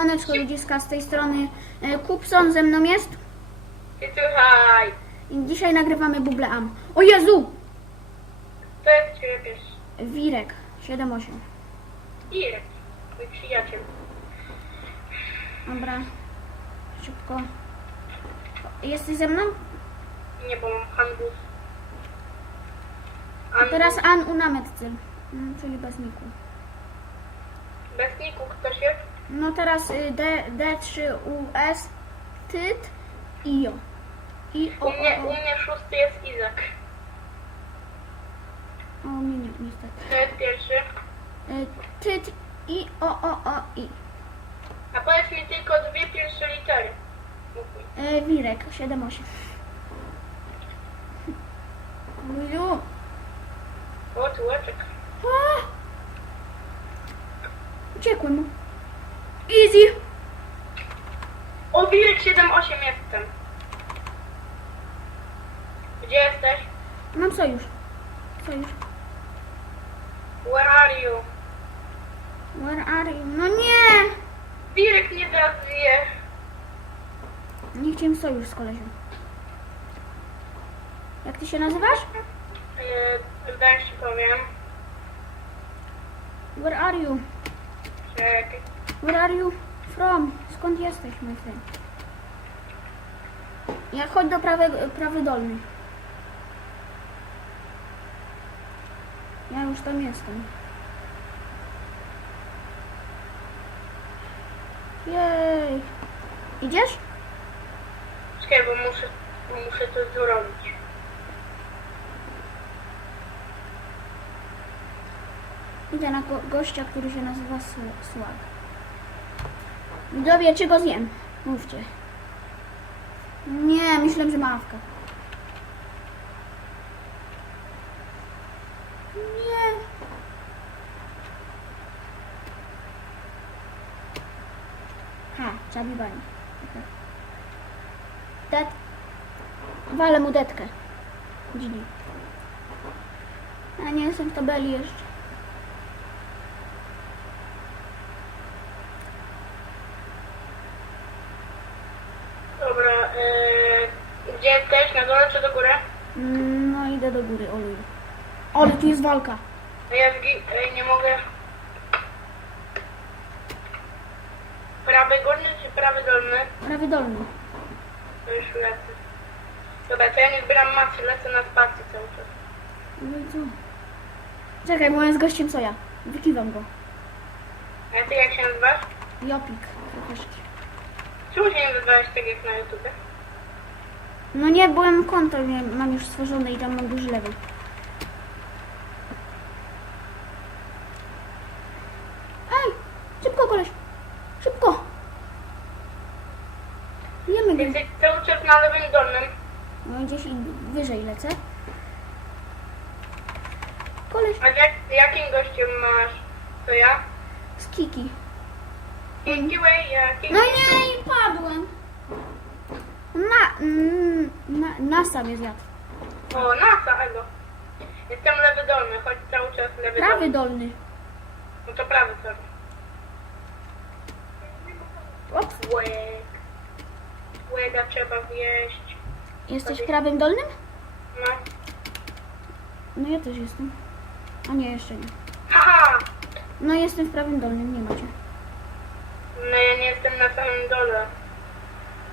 Siemaneczko ludziska, z tej strony e, Kupson ze mną jest słuchaj, i dzisiaj nagrywamy Buble Am. O Jezu! to jest ciebie pierwszy. Wirek 7-8. Irek, mój przyjaciel. Dobra, szybko. Jesteś ze mną? Nie, bo mam handus. A teraz An Unametcyl, mm, czyli bez niku. Bez niku ktoś jest? No teraz y, D, D3US, Tyt i Jo. I o, U mnie, u o. mnie szósty jest Izak. o mnie nie, niestety. To jest pierwszy. Y, Tyt i o, o, o, i. A powiedz mi tylko dwie pierwsze litery. Mów mi. E, Wirek 7-8. Luju. O, tułeczek. A! Uciekłem mu. Easy. O, Wirek 7-8 jestem. Gdzie jesteś? Mam sojusz. Sojusz. Where are you? Where are you? No nie! Wirek nie teraz żyje. Nie chciałem sojusz z kolesią. Jak ty się nazywasz? Yy, zaraz ci powiem. Where are you? Czekaj. Where are you from? Skąd jesteś, mój syn? Ja chodź do prawego, prawy dolny. Ja już tam jestem. Jej. Idziesz? Czekaj, bo muszę, bo muszę to zrobić. Idę na go gościa, który się nazywa Sł- Słag. Widzowie, czy go zjem? Mówcie. Nie, myślę, że mawka. Nie. Ha, zabijanie. Det. Walę mu detkę. Dzini. A nie jestem w tabeli jeszcze. Dobra, yy, gdzie jesteś? Na dole czy do góry? Mm, No idę do góry, oluj. Ale tu jest walka. Ja zgi- ej, nie mogę. Prawy górny czy prawy dolny? Prawy dolny. To już lecę. Dobra, to ja nie zbieram masy, lecę na spację cały czas. No i co? Czekaj, bo on jest gościem co ja. Wykiwam go. A ty jak się nazywasz? Jopik. Proszę. Czemu się nie nazywałeś tak jak na YouTube? No nie, byłem konto, nie, mam już stworzone i tam mam duży level. Ej! Szybko, koleś! Szybko! Jemy go. Jesteś cały czas na lewym dolnym. No gdzieś i wyżej lecę. Koleś A jak, jakim gościem masz? To ja? z kiki. Kikiway, ja Kiki. No nie, i padłem. Na, mm, na, NASA mnie zjadł. O, NASA, ego. Jestem lewy dolny, chodź cały czas lewy Prawy dolny. dolny. No to prawy, sorry. Ops. Łega trzeba wjeść. Jesteś prawym dolnym? No. No ja też jestem. A nie, jeszcze nie. Haha! No jestem w prawym dolnym, nie macie. No ja nie jestem na samym dole.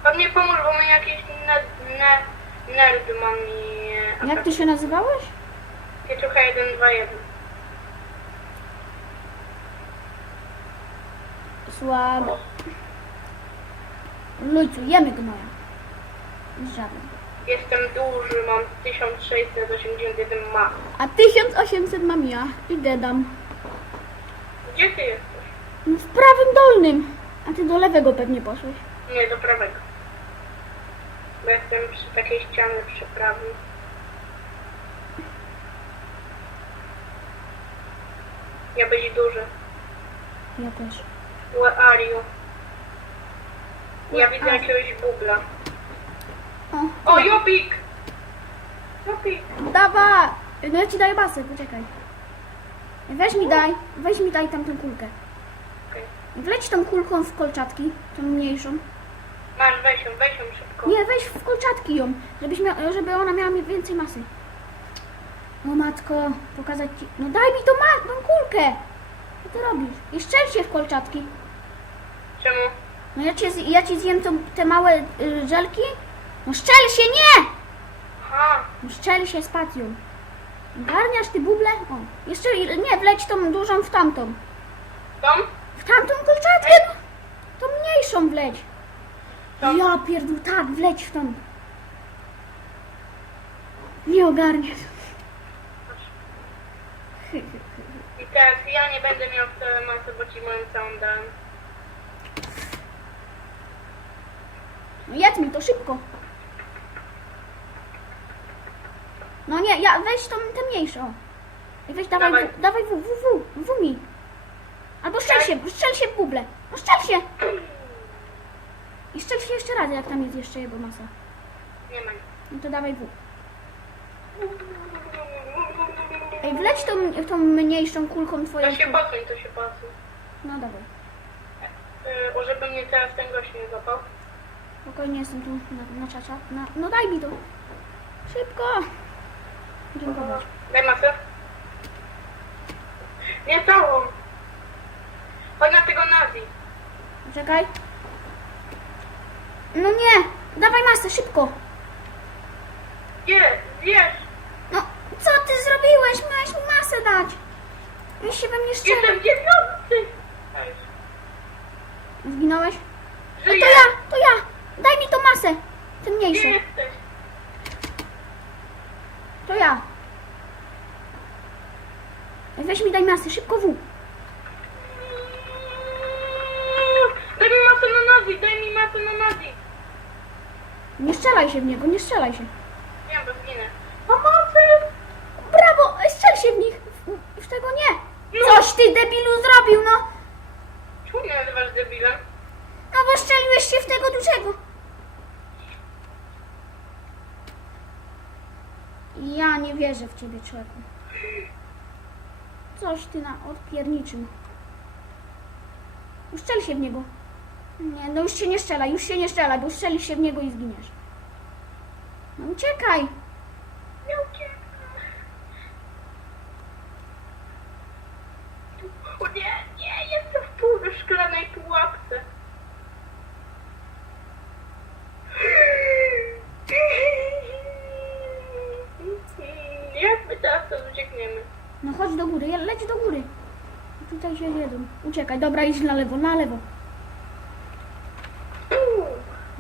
Pan mnie pomóż, bo my jakiś ne, ne, nerd ma mi... Jak ty się nazywałeś? Pieczucha 1, 2, 1. Słabo. Lujcu, jemy gnoja. Żaden. Jestem duży, mam 1681 ma. A 1800 mam ja. Idę dam. Gdzie ty jesteś? W prawym dolnym. A ty do lewego pewnie poszłeś. Nie, do prawego. Jestem przy takiej ścianie przy prawym. Ja być duży. Ja też. Where are you? Ja widzę jakiegoś bubla. O, O, Jopik! Jopik! Dawa! No ja ci daję basy, poczekaj. Weź mi daj, weź mi daj tamtą kulkę. Okej. Wleć tą kulką w kolczatki, tą mniejszą. Masz, weź ją, weź ją szybko. Nie, weź w kolczatki ją, żebyś mia- żeby ona miała mi więcej masy. O matko, pokazać ci. No daj mi tą, ma- tą kulkę. Co ty robisz? I strzel się w kolczatki. Czemu? No ja ci, ja ci zjem tą, te małe y, żelki. No strzel się, nie! Aha, No strzel się spacją. Garniasz ty buble? O, jeszcze i- nie, wleć tą dużą w tamtą. tą? W tamtą kolczatkę, no. Tą mniejszą wleć. Tą? Ja pierdol, tak, wleć w tą. Nie ogarniesz. I teraz ja nie będę miał wcale masy, bo ci moją całą dałem. No jedz mi to szybko. No nie, ja weź tą tę mniejszą. I weź dawaj, Dawaj. w, dawaj w, w, w, w mi. Albo strzel Tak. się, strzel się w buble. No strzel się. I strzel się jeszcze raz, jak tam jest jeszcze jego masa. Nie ma. No to dawaj w. Ej, wleć tą, tą mniejszą kulką twoją. To się posuń, to się posuń. No dawaj. Yy, żeby mnie teraz ten gość nie złapał. Spokojnie jestem tu na, na czacza. Na, no daj mi to. Szybko. Dziękować. Daj masę. Nie całą. Chodź na tego nazi. Czekaj. No nie! Dawaj masę, szybko! Nie, zjesz. No, co ty zrobiłeś? Miałeś mi masę dać! Już się we mnie. Jestem dziewiąty. Ej, Zginąłeś? No to Żyję. ja, to ja! Daj mi tą masę! Tę Gdzie mniejszą. jesteś? To ja. Weź mi daj masę, szybko w. strzelaj się w niego, nie strzelaj się. Nie, bo zginę. Pomocy! Brawo! Strzel się w nich! W, w tego nie! No. Coś ty debilu zrobił, no! Czemu mnie nazywasz debilem? No bo strzeliłeś się w tego dużego. Ja nie wierzę w ciebie, człowieku. Coś ty na odpierniczył. Strzel się w niego. Nie, no już się nie strzela, już się nie strzela, bo strzelisz się w niego i zginiesz. No uciekaj. Nie ucieknę. O nie, nie, jestem w pół szklanej pułapce. Jak my teraz to uciekniemy? No chodź do góry, leć do góry. Tutaj się jedą. Uciekaj, dobra, idź na lewo, na lewo.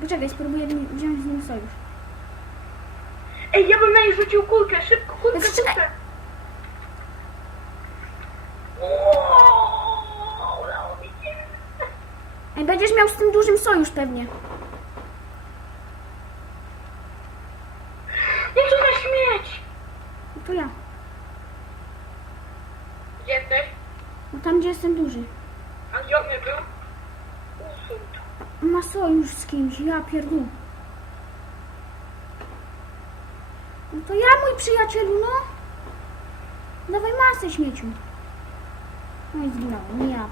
Poczekaj, spróbuję wziąć z nim sojusz. Ej, ja bym na niej rzucił kulkę, szybko, kulkę, Wstrzymaj. kulkę. Wow, udało mi się. Ej, będziesz miał z tym dużym sojusz pewnie. No co za śmieć! No to ja. Gdzie jesteś? No tam, gdzie jestem duży. A gdzie on nie był? Usuń to. Ma sojusz z kimś, ja pierdolę. To ja, mój przyjacielu, no. Dawaj masę śmieciu. No i zginąłem, nie ja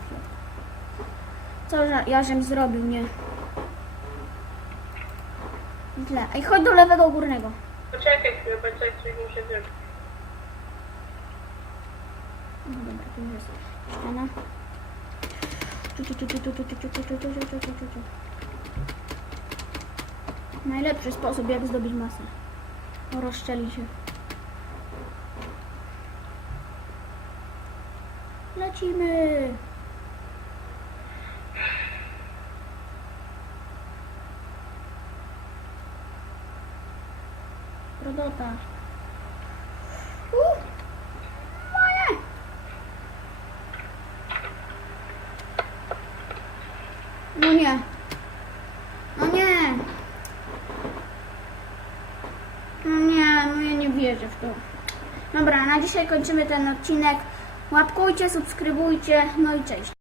Co ja żem zrobił, nie? Źle. Ej, chodź do lewego górnego. Poczekaj chwilę, poczekaj, coś muszę zrobić. No dobra, tu już jest ściana. Najlepszy sposób, jak zdobyć masę. Rozszczeli się. Lecimy! Rodota. Uh! Moje! No nie. No nie. No nie, no ja nie wierzę w to. Dobra, na dzisiaj kończymy ten odcinek. Łapkujcie, subskrybujcie, no i cześć.